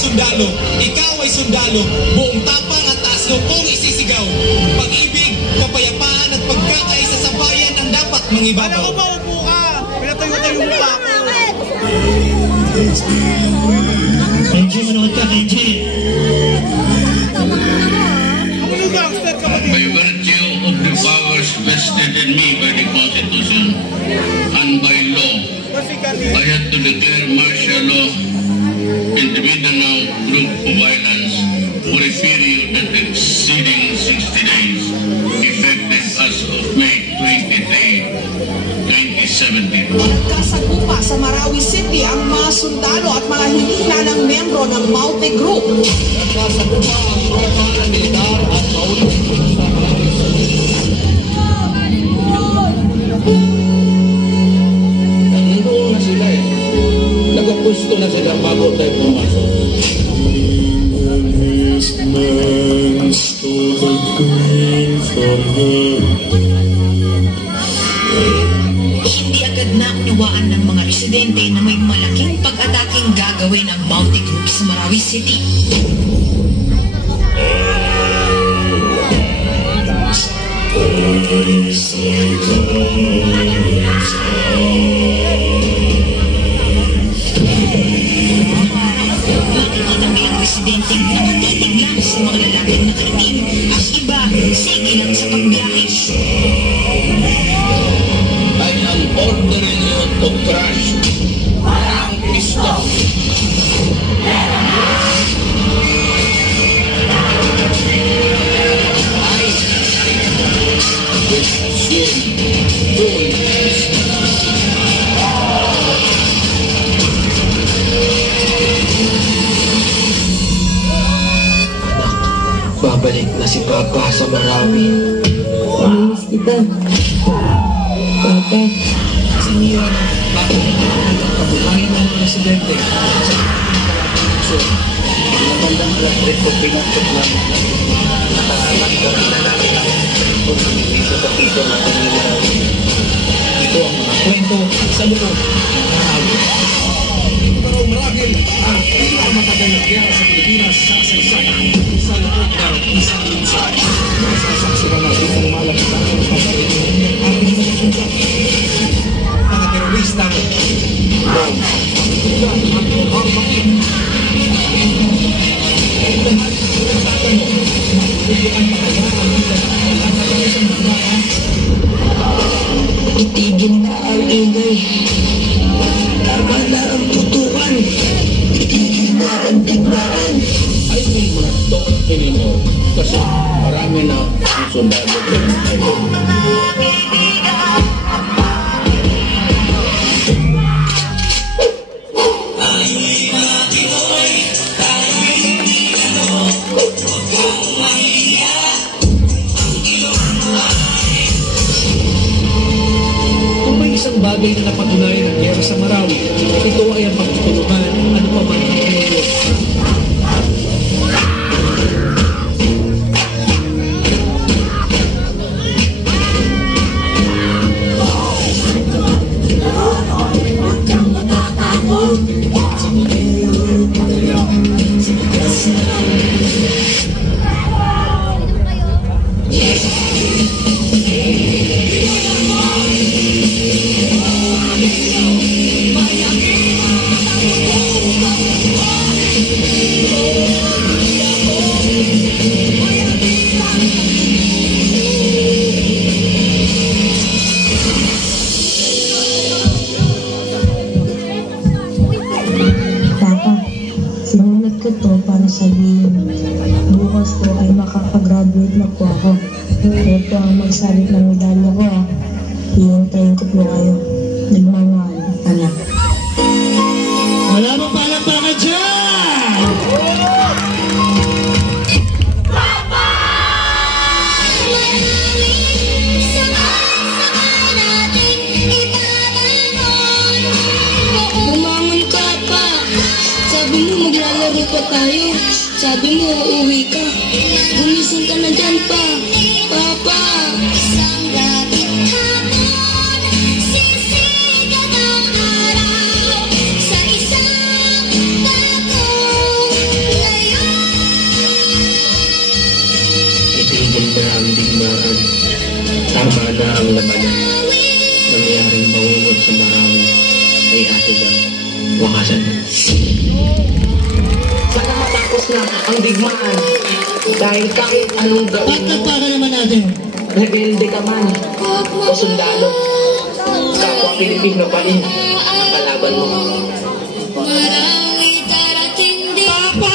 sundalo, ikaw ay sundalo, buong tapang at taas kung isisigaw. Pag-ibig, kapayapaan at pagkakaisa sa bayan ang dapat mangibabaw. Alam ko ba, upo ka! Pinatayo-tayo mo pa ako. Kenji, manood ka, Kenji. By virtue of the powers vested in me by the Constitution and by law, I have to declare martial law in the Mindanao group of islands for a period not exceeding 60 days, effective as of May 23, 2017. Nagkasagupa sa Marawi City ang mga sundalo at mga hinihina ng membro ng Maute Group. Nagkasagupa ang mga militar at maulong sa Marawi City. Nandito na sila eh. Nagkapusto na sila bago tayo pumasok. Hindi agad naunawaan ng mga residente na may malaking pag-ataking gagawin ang Maute Group sa Marawi City. Makikita ang ilang residente na natitig lang sa mga lalaking nakarating. Ang iba, sige lang sa pagbiyahe. I am ordering you to crush ang pistol. Babalik na si Papa sa Marawi. Miss kita. Papa. Siniya na bakit kabuhayan ng mga residente sa ating pinabandang electric o pinatot lang nakaralang ka ng lalaki lang kung sinilisa sa pito ng Marawi. Ito ang mga kwento sa loob ng Marawi. Pero marahil ang pinakamatagal na giyera sa Pilipinas sa kasaysayan sa loob ng isang lungsod. Masasaksihan natin ang malakitan ng pagkarinig ng ating mga sundan. Mga teroristang bom, pagkukulan at pagharmakin. Ang lahat ng tatanong, matutulungan pa kaya ang kailangan ng isang bandayan? Itigil na ang ingay. Tama na ang tutukan. Itigil na ang tigmaan. I will not talk anymore kasi marami na ang sundalo din tayo. Kung may isang bagay na napatunayan ng giyera sa Marawi, ito ay ang pagtutulungan ano pa man ang pinulot. sabihin, bukas po ay makakagraduate na po ako. Kaya po ang magsabit ng medalya ko, hihintayin ko po kayo. Nagmamahal, anak. Wala mo palakpakan dyan! Bumangon ka pa. Sabi mo maglalaro pa tayo. Sabi mo uuwi ka. Gumising ka na dyan pa. Papa! nangyayaring bangungot sa Marawi ay ating ang wakasan. Sana matapos na ang digmaan. Dahil kahit anong gawin mo, Pagtapakan naman natin. rebelde ka man o sundalo, kapwa Pilipino pa rin ang kalaban mo. Papa!